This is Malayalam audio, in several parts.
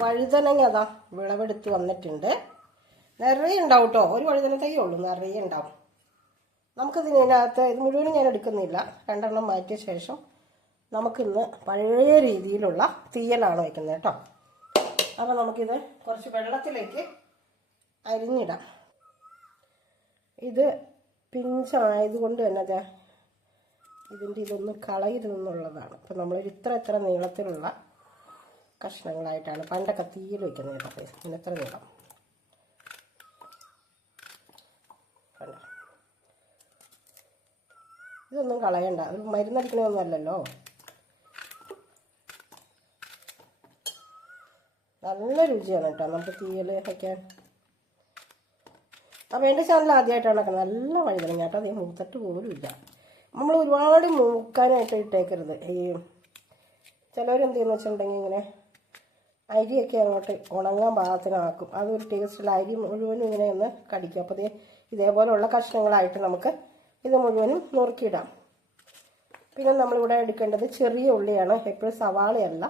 വഴുതനങ്ങ അതാ വിളവെടുത്ത് വന്നിട്ടുണ്ട്. നിറയെ ഉണ്ടാവും കേട്ടോ ഒരു വഴുതന തൈ ഉള്ളൂ. നിറയെ ഉണ്ടാവും. നമുക്കിതിനകത്ത് ഇത് മുഴുവനും ഞാൻ എടുക്കുന്നില്ല. രണ്ടെണ്ണം മാറ്റിയ ശേഷം നമുക്കിന്ന് പഴയ രീതിയിലുള്ള തീയലാണ് വയ്ക്കുന്നത് കേട്ടോ അപ്പോൾ നമുക്കിത് കുറച്ച് വെള്ളത്തിലേക്ക് അരിഞ്ഞിടാം. ഇത് പിഞ്ചായതുകൊണ്ട് തന്നെ ദേ ഇതിന്റെ ഇതൊന്നും കളയരുതെന്നുള്ളതാണ്. അപ്പം നമ്മളൊരു ഇത്ര ഇത്ര നീളത്തിലുള്ള കഷ്ണങ്ങളായിട്ടാണ് പണ്ടൊക്കെ തീയിൽ വയ്ക്കുന്നത് കേട്ടോ ഇങ്ങനെ എത്ര നീളം ഇതൊന്നും കളയണ്ട. അത് മരുന്നടിക്കണമൊന്നും അല്ലല്ലോ. നല്ല രുചിയാണ് കേട്ടോ നമുക്ക് തീയൽ വയ്ക്കാൻ. അപ്പോൾ എന്റെ ചാനൽ ആദ്യമായിട്ടാണ് ഒക്കെ നല്ല വഴുതനം കേട്ടോ അതേ മൂത്തിട്ട് പോലും ഇല്ല. നമ്മൾ ഒരുപാട് മൂക്കാനായിട്ട് ഇട്ടേക്കരുത്. ഈ ചിലവരെന്ത് ചെയ്യുന്ന വെച്ചിട്ടുണ്ടെങ്കിൽ ഇങ്ങനെ അരിയൊക്കെ അങ്ങോട്ട് ഉണങ്ങാൻ പാകത്തിനാക്കും. അതൊരു ടേസ്റ്റുള്ള അരി മുഴുവനും ഇങ്ങനെ ഒന്ന് കടിക്കും. അപ്പോൾ ഇതേ ഇതേപോലെയുള്ള കഷ്ണങ്ങളായിട്ട് നമുക്ക് ഇത് മുഴുവനും നുറുക്കിയിടാം. പിന്നെ നമ്മളിവിടെ എടുക്കേണ്ടത് ചെറിയ ഉള്ളിയാണ്. എപ്പോഴും സവാളയല്ല.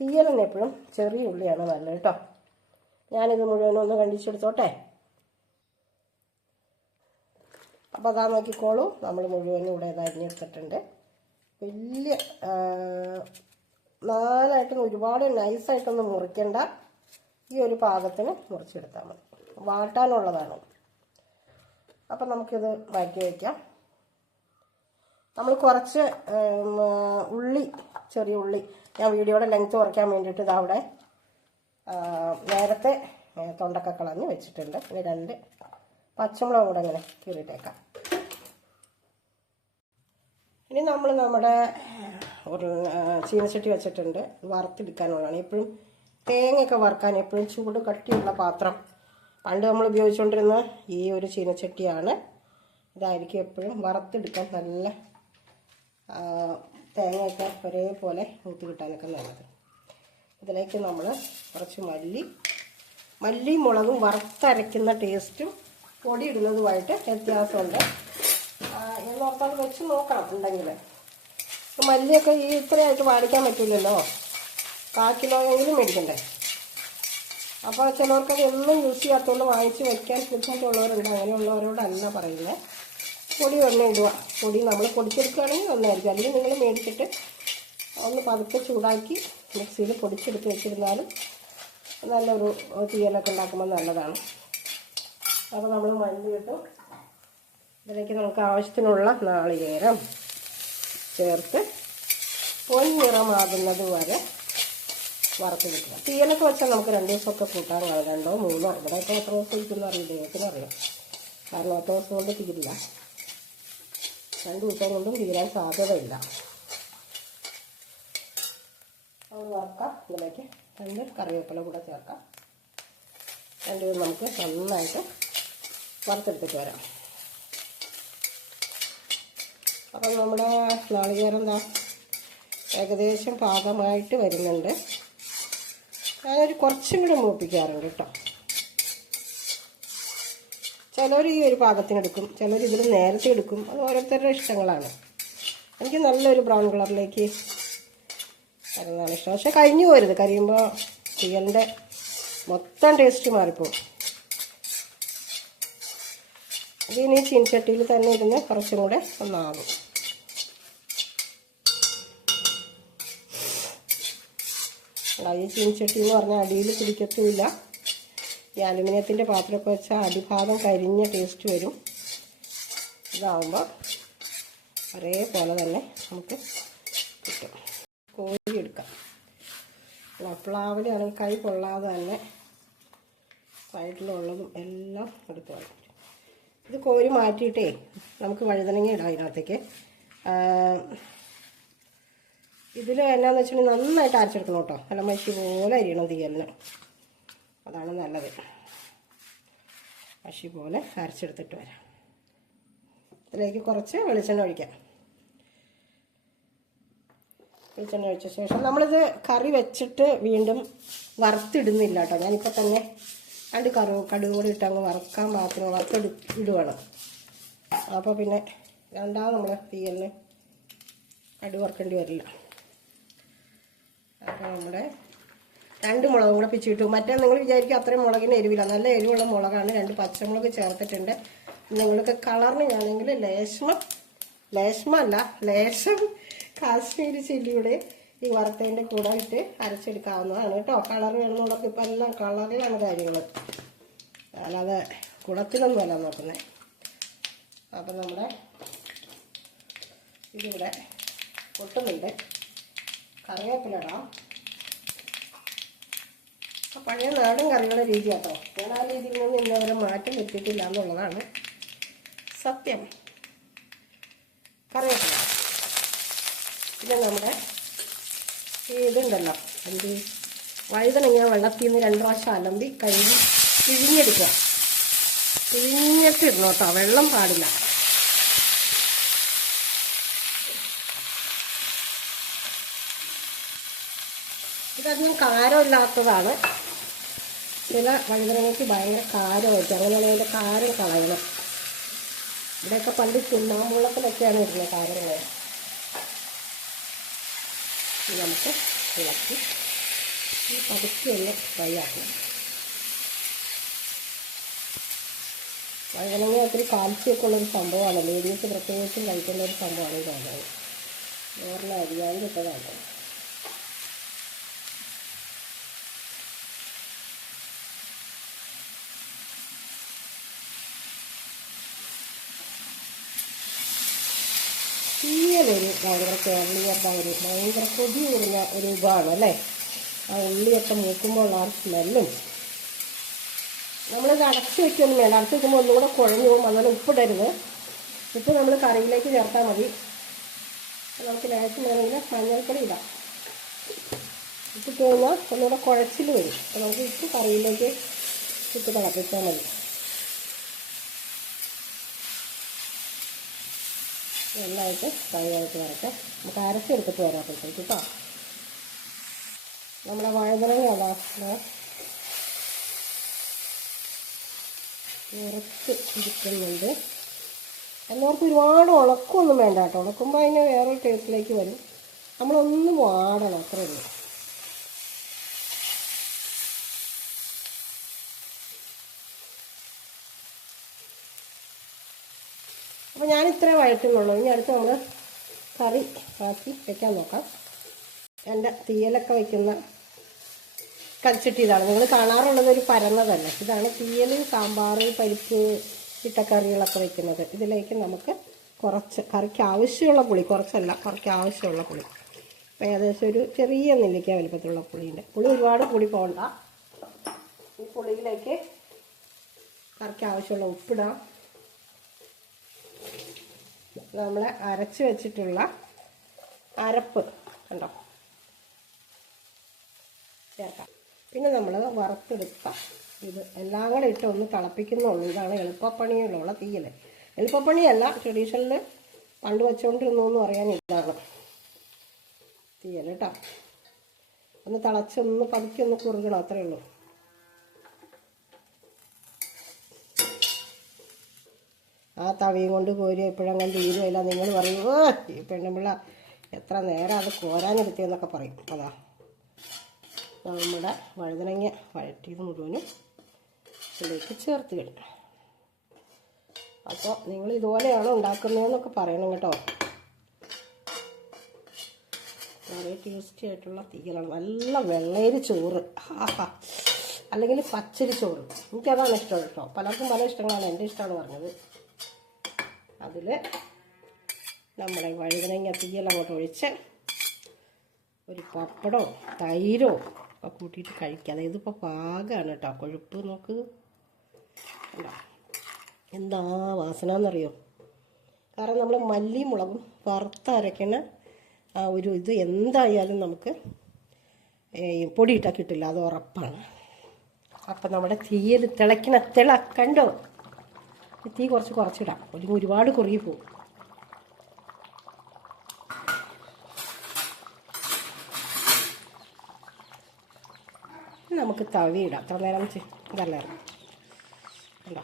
തീയലിന് എപ്പോഴും ചെറിയ ഉള്ളിയാണ് നല്ലത് കേട്ടോ. ഞാനിത് മുഴുവനും ഒന്ന് കണ്ടിച്ചെടുത്തോട്ടെ. അപ്പോൾ അതാ നോക്കിക്കോളൂ. നമ്മൾ മുഴുവനും ഇവിടെ ഇത് അരിഞ്ഞെടുത്തിട്ടുണ്ട്. വലിയ നാലായിട്ടും ഒരുപാട് നൈസായിട്ടൊന്നും മുറിക്കണ്ട. ഈ ഒരു പാകത്തിന് മുറിച്ചെടുത്താൽ മതി. വാട്ടാനുള്ളതാണ്. അപ്പം നമുക്കിത് മാറ്റി വയ്ക്കാം നമ്മൾ കുറച്ച് ഉള്ളി ചെറിയ ഉള്ളി ഞാൻ വീഡിയോയുടെ ലെങ്ത് കുറയ്ക്കാൻ വേണ്ടിയിട്ട് ഇതവിടെ നേരത്തെ തൊണ്ടൊക്കെ കളഞ്ഞ് വെച്ചിട്ടുണ്ട്. ഇനി രണ്ട് പച്ചമുളക് കൂടെ ഇങ്ങനെ കീറിയിട്ടേക്കാം. ഇനി നമ്മൾ നമ്മുടെ ഒരു ചീനച്ചട്ടി വെച്ചിട്ടുണ്ട്. വറുത്തെടുക്കാനുള്ളതാണ്. എപ്പോഴും തേങ്ങയൊക്കെ വറുക്കാൻ എപ്പോഴും ചൂട് കട്ടിയുള്ള പാത്രം. പണ്ട് നമ്മൾ ഉപയോഗിച്ചുകൊണ്ടിരുന്ന ഈ ഒരു ചീനച്ചട്ടിയാണ്. ഇതായിരിക്കും എപ്പോഴും വറുത്തെടുക്കാൻ നല്ല തേങ്ങയൊക്കെ ഒരേപോലെ ഊത്തി കിട്ടാനൊക്കെ നല്ലത്. ഇതിലേക്ക് നമ്മൾ കുറച്ച് മല്ലി മല്ലി മുളകും വറുത്തരയ്ക്കുന്ന ടേസ്റ്റും പൊടി ഇടുന്നതുമായിട്ട് വ്യത്യാസമുണ്ട് എന്നോർത്താൽ വെച്ച് നോക്കണം ഉണ്ടെങ്കിൽ. മല്ലിയൊക്കെ ഈ ഇത്രയായിട്ട് വാടിക്കാൻ പറ്റില്ലല്ലോ. കാ കിലോ എങ്കിലും മേടിക്കണ്ടേ? അപ്പോൾ ചിലവർക്കത് എന്നും യൂസ് ചെയ്യാത്തതുകൊണ്ട് വാങ്ങിച്ച് വയ്ക്കാൻ ബുദ്ധിമുട്ടുള്ളവരുണ്ട് അങ്ങനെയുള്ളവരോടല്ല പറയുന്നത് പൊടി ഒന്ന് ഇടുക. പൊടി നമ്മൾ പൊടിച്ചെടുക്കുകയാണെങ്കിൽ ഒന്നായിരിക്കും അല്ലെങ്കിൽ നിങ്ങൾ മേടിച്ചിട്ട് ഒന്ന് പതുക്കെ ചൂടാക്കി മിക്സിയിൽ പൊടിച്ചെടുത്ത് വെച്ചിരുന്നാലും നല്ലൊരു തീയലൊക്കെ ഉണ്ടാക്കുമ്പോൾ നല്ലതാണ്. അപ്പോൾ നമ്മൾ മല്ലി ഇട്ടു ഇതിലേക്ക് നമുക്ക് ആവശ്യത്തിനുള്ള നാളികേരം ചേർത്ത് പൊൻനിറമാകുന്നത് വരെ വറുത്തെടുക്കുക. തീയലൊക്കെ വെച്ചാൽ നമുക്ക് രണ്ട് ദിവസമൊക്കെ കൂട്ടാൻ രണ്ടോ മൂന്നോ ഇവിടെ ഇപ്പോൾ എത്ര ദിവസം ഇരിക്കുന്നു അറിയില്ല ദൈവത്തിന് അറിയാം. കാരണം ഒറ്റ ദിവസം കൊണ്ട് തീരില്ല. രണ്ട് ദിവസം കൊണ്ടും തീരാൻ സാധ്യതയില്ല. ഇതിലേക്ക് രണ്ട് കറിവേപ്പില കൂടെ ചേർക്കാം. രണ്ടും നമുക്ക് നന്നായിട്ട് വറുത്തെടുത്തിട്ട് വരാം. അപ്പം നമ്മുടെ നാളികേരം എന്താ? ഏകദേശം പാകമായിട്ട് വരുന്നുണ്ട്. ഞാനൊരു കുറച്ചും കൂടെ മൂപ്പിക്കാറുണ്ട് കേട്ടോ. ചിലർ ഈ ഒരു പാകത്തിനെടുക്കും ചിലർ ഇതിൽ നേരത്തെ എടുക്കും. അത് ഓരോരുത്തരുടെ ഇഷ്ടങ്ങളാണ്. എനിക്ക് നല്ലൊരു ബ്രൗൺ കളറിലേക്ക് വരുന്നതാണ് ഇഷ്ടം. പക്ഷെ കഴിഞ്ഞു പോരുത്. കരിയുമ്പോൾ തീയലിന്റെ മൊത്തം ടേസ്റ്റ് മാറിപ്പോവും. ഇതിനി ചീൻചട്ടിയിൽ തന്നെ ഇരുന്ന് കുറച്ചും കൂടെ ഒന്നാകും ഈ ചീനിച്ചട്ടി എന്ന് പറഞ്ഞാൽ അടിയിൽ പിടിക്കത്തുമില്ല. ഈ അലുമിനിയത്തിന്റെ പാത്രമൊക്കെ വെച്ചാൽ അടിഭാഗം കരിഞ്ഞ ടേസ്റ്റ് വരും. ഇതാവുമ്പോൾ ഒരേപോലെ തന്നെ നമുക്ക് കിട്ടും. കോരി എടുക്കാം. പ്ലാവിലാണെങ്കിൽ കൈ കൊള്ളാതെ തന്നെ സൈഡിലുള്ളതും എല്ലാം എടുത്തു ഇത് കോരി മാറ്റിയിട്ടേ നമുക്ക് വഴുതനങ്ങ ഇടാം ഇതിനകത്തേക്ക് ഇതിൽ എന്നാന്ന് വെച്ചിട്ടുണ്ടെങ്കിൽ നന്നായിട്ട് അരച്ചെടുക്കണം കേട്ടോ. നല്ല മഷി പോലെ അരിയണം തീയലിന്. അതാണ് നല്ലത്. മഷി പോലെ അരച്ചെടുത്തിട്ട് വരാം. ഇതിലേക്ക് കുറച്ച് വെളിച്ചെണ്ണ ഒഴിക്കാം. വെളിച്ചെണ്ണ ഒഴിച്ച ശേഷം നമ്മളിത് കറി വെച്ചിട്ട് വീണ്ടും വറുത്തിടുന്നില്ല കേട്ടോ. ഞാനിപ്പോൾ തന്നെ രണ്ട് കറു കടുകും കൂടി ഇട്ട് അങ്ങ് വറുക്കാൻ മാത്രം വറുത്തെടു ഇടുവാണ്. അപ്പോൾ പിന്നെ രണ്ടാമത് നമ്മൾ തീയലിന് അടി വറുക്കേണ്ടി വരില്ല. നമ്മുടെ രണ്ട് മുളകും കൂടെ പിച്ചിട്ടു മറ്റേ നിങ്ങൾ വിചാരിക്കും അത്രയും മുളകിന് എരിവില്ല. നല്ല എരിവുള്ള മുളകാണ്. രണ്ട് പച്ചമുളക് ചേർത്തിട്ടുണ്ട്. നിങ്ങൾക്ക് കളറിന് ഞാനെങ്കിൽ ലേശമ അല്ല ലേശം കാശ്മീരി ചില്ലിയുടെ ഈ വറുത്തതിന്റെ കൂടെ ഇട്ട് അരച്ചെടുക്കാവുന്നതാണ് കേട്ടോ. കളർ വേണമെന്നുള്ളവർക്ക് ഇപ്പം എല്ലാം കളറിലാണ് കാര്യങ്ങൾ അല്ലാതെ കുളത്തിലൊന്നും അല്ല നോക്കുന്നത് അപ്പം നമ്മുടെ ഇതിവിടെ പൊട്ടുന്നുണ്ട്. കറിവേപ്പില ഇടാം പഴയ നാടൻ കറികളുടെ രീതി കേട്ടോ ഞാൻ ആ രീതിയിൽ നിന്ന് ഇന്നവരെ മാറ്റം വരുത്തിയിട്ടില്ല എന്നുള്ളതാണ് സത്യം. കറിവേപ്പില. പിന്നെ നമ്മുടെ ഈ ഇതുണ്ടല്ലോ എന്ത്? വഴുതനങ്ങ വെള്ളത്തിൽ നിന്ന് രണ്ട് പ്രാവശ്യം അലമ്പി കഴുകി പിഴിഞ്ഞെടുക്കുക. പിഴിഞ്ഞിട്ടിരുന്നു കേട്ടോ വെള്ളം പാടില്ല. ഇതധികം കാരമില്ലാത്തതാണ്. ചില വഴുതനങ്ങയ്ക്ക് ഭയങ്കര കാരമായിട്ട് അങ്ങനെയാണെങ്കിൽ അതിന്റെ കാരം കളയണം. ഇവിടെയൊക്കെ പണ്ട് ചുണ്ണാമ്പുള്ളത്തിലൊക്കെയാണ് ഇരുന്നത് കാരങ്ങൾ നമുക്ക് ഇളക്കി ഈ പതുക്കി ഒന്ന് ഫ്രൈ ആക്കണം വഴുതനങ്ങ ഒത്തിരി കാൽസ്യമൊക്കെ ഉള്ളൊരു സംഭവമാണ്. ലേഡീസ് പ്രത്യേകിച്ചും കഴിക്കുന്ന ഒരു സംഭവമാണ് ഈ വഴുതനങ്ങ. വേറെ അരിയാതെ കിട്ടതാണ് ഭയങ്കര കേരളീയരുടെ ഒരു ഭയങ്കര കൊതി വരുന്ന ഒരു വിഭവമാണ് അല്ലേ? ആ ഉള്ളിയൊക്കെ മൂക്കുമ്പോൾ ആ സ്മെല്ലും. നമ്മളിത് അടച്ച് വയ്ക്കൊന്നും വേണ്ട. അടച്ച് വെക്കുമ്പോൾ ഒന്നുകൂടെ കുഴഞ്ഞു പോകും. അതുപോലെ ഉപ്പിടരുത്. ഉപ്പ് നമ്മൾ കറിയിലേക്ക് ചേർത്താൽ മതി. നമുക്ക് ലേശം വേണമെങ്കിൽ മഞ്ഞൾപ്പൊടി ഇടാം. ഉപ്പ് കഴിഞ്ഞാൽ ഒന്നുകൂടെ കുഴച്ചിൽ വരും. അപ്പോൾ നമുക്ക് ഉപ്പ് കറിയിലേക്ക് ഉപ്പ് തിളപ്പിച്ചാൽ മതി. നന്നായിട്ട് ഫ്രൈ ആയിട്ട് വരട്ടെ. നമുക്ക് അരച്ചെടുത്തിട്ട് വരാം അപ്പോഴത്തേക്ക് കേട്ടോ നമ്മുടെ വഴുതനങ്ങ അതാ ദാ. ഉറച്ച് ഇരിക്കുന്നുണ്ട്. എല്ലാവർക്കും ഒരുപാട് ഉണക്കമൊന്നും വേണ്ട കേട്ടോ ഉണക്കുമ്പോൾ അതിന് വേറൊരു ടേസ്റ്റിലേക്ക് വരും. നമ്മളൊന്ന് വാടണം അത്രേ ഉള്ളൂ. അപ്പോൾ ഞാൻ ഇത്രേ വഴറ്റുന്നുള്ളൂ. ഇനി അടുത്ത് നമ്മൾ കറി ആക്കി വെക്കാൻ നോക്കാം. എന്റെ തീയലൊക്കെ വയ്ക്കുന്ന കൽച്ചട്ടി ഇതാണ് നിങ്ങൾ കാണാറുള്ളത് ഒരു പരന്നതല്ല? ഇതാണ് തീയൽ സാമ്പാർ പരിപ്പ് ഇട്ട വയ്ക്കുന്നത് ഇതിലേക്ക് നമുക്ക് കുറച്ച് കറിക്ക് ആവശ്യമുള്ള പുളി കുറച്ചല്ല കറിക്ക് ആവശ്യമുള്ള പുളി. ഏകദേശം ഒരു ചെറിയ നെല്ലിക്ക വലുപ്പത്തിലുള്ള പുളിയുണ്ട്. പുളി ഒരുപാട് പുളി പോകണ്ട ഈ പുളിയിലേക്ക് കറിക്ക് ആവശ്യമുള്ള ഉപ്പിടാം. നമ്മൾ അരച്ച് വെച്ചിട്ടുള്ള അരപ്പ് കണ്ടോ? ചേർക്കാം. പിന്നെ നമ്മൾ വറുത്തെടുത്ത ഇത് എല്ലാം കൂടെ ഇട്ട് ഒന്ന് തിളപ്പിക്കുന്നുള്ളൂ. ഇതാണ് എളുപ്പപ്പണിയിലുള്ള തീയൽ എളുപ്പപ്പണിയല്ല ട്രഡീഷണൽ പണ്ട് വെച്ചുകൊണ്ടിരുന്നു എന്ന് പറയാൻ ഇതാണ് തീയൽ കേട്ടോ ഒന്ന് തിളച്ചൊന്ന് പതുക്കി ഒന്ന് കുറുകണം അത്രയേ ഉള്ളൂ. ആ തവിയും കൊണ്ട് കോരി എപ്പോഴെങ്കിലും തീരുമില്ല നിങ്ങൾ പറയും. "ഓ, ഈ പെണ്ണുപിള്ള എത്ര നേരം അത് കോരാനെടുത്തിയെന്നൊക്കെ പറയും. അതാ. നമ്മുടെ വഴുതനങ്ങ വഴറ്റിയത് മുഴുവനും ഇതിലേക്ക് ചേർത്ത് കിട്ടും. അപ്പോൾ നിങ്ങൾ ഇതുപോലെയാണോ ഉണ്ടാക്കുന്നതെന്നൊക്കെ പറയണം കേട്ടോ. വളരെ ടേസ്റ്റി ആയിട്ടുള്ള തീയലാണ്. നല്ല വെള്ളയരി ചോറ്. അല്ലെങ്കിൽ പച്ചരി ചോറ്. എനിക്കതാണ് ഇഷ്ടം കേട്ടോ. പലർക്കും പല ഇഷ്ടങ്ങളാണ്. എന്റെ ഇഷ്ടമാണ് പറഞ്ഞത്. അതിൽ നമ്മുടെ വഴുതനങ്ങ തീയെല്ലാം അങ്ങോട്ട് ഒഴിച്ച് ഒരു പപ്പടോ തൈരോ ഒക്കെ കൂട്ടിയിട്ട് കഴിക്കുക അതായത് ഇപ്പോൾ പാകമാണ് കേട്ടോ. കൊഴുപ്പ് നോക്ക്. എന്താ വാസന എന്നറിയോ കാരണം നമ്മൾ മല്ലി മുളകും വറുത്തരയ്ക്കണ ആ ഒരു ഇത് എന്തായാലും നമുക്ക് പൊടിയിട്ടാൽ കിട്ടില്ല. അത് ഉറപ്പാണ്. അപ്പം നമ്മുടെ തീയിൽ തിളയ്ക്കണ തിള കണ്ടോ? തീ കുറച്ച് കുറച്ചിടാം. അല്ലെങ്കിൽ ഒരുപാട് കുറുകി പോകും. നമുക്ക് തവി ഇടാം അത്ര നേരം ഇതല്ലായിരുന്നു കണ്ടോ?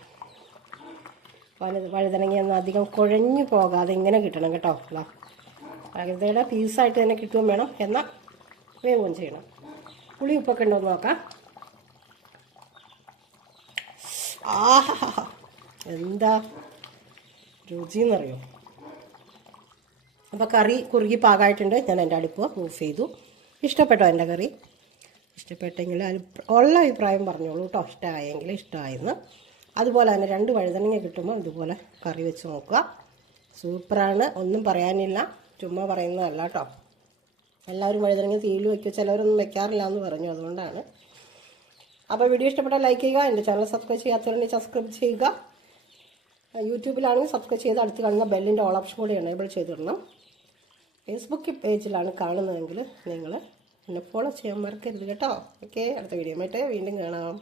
വലുത് അധികം കുഴഞ്ഞു പോകാതെ ഇങ്ങനെ കിട്ടണം കേട്ടോ. വഴുതയുടെ പീസായിട്ട് തന്നെ കിട്ടുകയും വേണം. എന്നാൽ വേഗം ചെയ്യണം. പുളി ഉപ്പൊക്കെ ഉണ്ടോ എന്ന് നോക്കാം. ആഹാ എന്താ? രുചി എന്നറിയോ അപ്പോൾ കറി കുറുകി പാകമായിട്ടുണ്ട് ഞാൻ എന്റെ അടുപ്പ് ഓഫ് ചെയ്തു. ഇഷ്ടപ്പെട്ടോ എന്റെ കറി? ഇഷ്ടപ്പെട്ടെങ്കിൽ അത് ഉള്ള അഭിപ്രായം പറഞ്ഞോളൂ കേട്ടോ. ഇഷ്ടമായെങ്കിൽ ഇഷ്ടമായെന്ന് അതുപോലെ തന്നെ രണ്ട് വഴുതനങ്ങ കിട്ടുമ്പോൾ ഇതുപോലെ കറി വെച്ച് നോക്കുക. സൂപ്പറാണ്. ഒന്നും പറയാനില്ല. ചുമ്മാ പറയുന്നതല്ല കേട്ടോ. എല്ലാവരും വഴുതനങ്ങ തീയിൽ വയ്ക്കുക ചിലവരൊന്നും വെക്കാറില്ല എന്ന് പറഞ്ഞു. അതുകൊണ്ടാണ്. അപ്പോൾ വീഡിയോ ഇഷ്ടപ്പെട്ടാൽ ലൈക്ക് ചെയ്യുക. എന്റെ ചാനൽ സബ്സ്ക്രൈബ് ചെയ്യാത്തവരുണ്ടെങ്കിൽ സബ്സ്ക്രൈബ് ചെയ്യുക. യൂട്യൂബിലാണെങ്കിൽ സബ്സ്ക്രൈബ് ചെയ്ത് അടുത്ത് കാണുന്ന ബെല്ലിന്റെ ഓൾ ഓപ്ഷൻ കൂടി എനേബിൾ ചെയ്തിടണം. ഫേസ്ബുക്ക് പേജിലാണ് കാണുന്നതെങ്കിൽ നിങ്ങൾ എന്നെ ഫോളോ ചെയ്യാൻ മറക്കരുത് കേട്ടോ. ഓക്കെ അടുത്ത വീഡിയോ ആയിട്ട് വീണ്ടും കാണാം.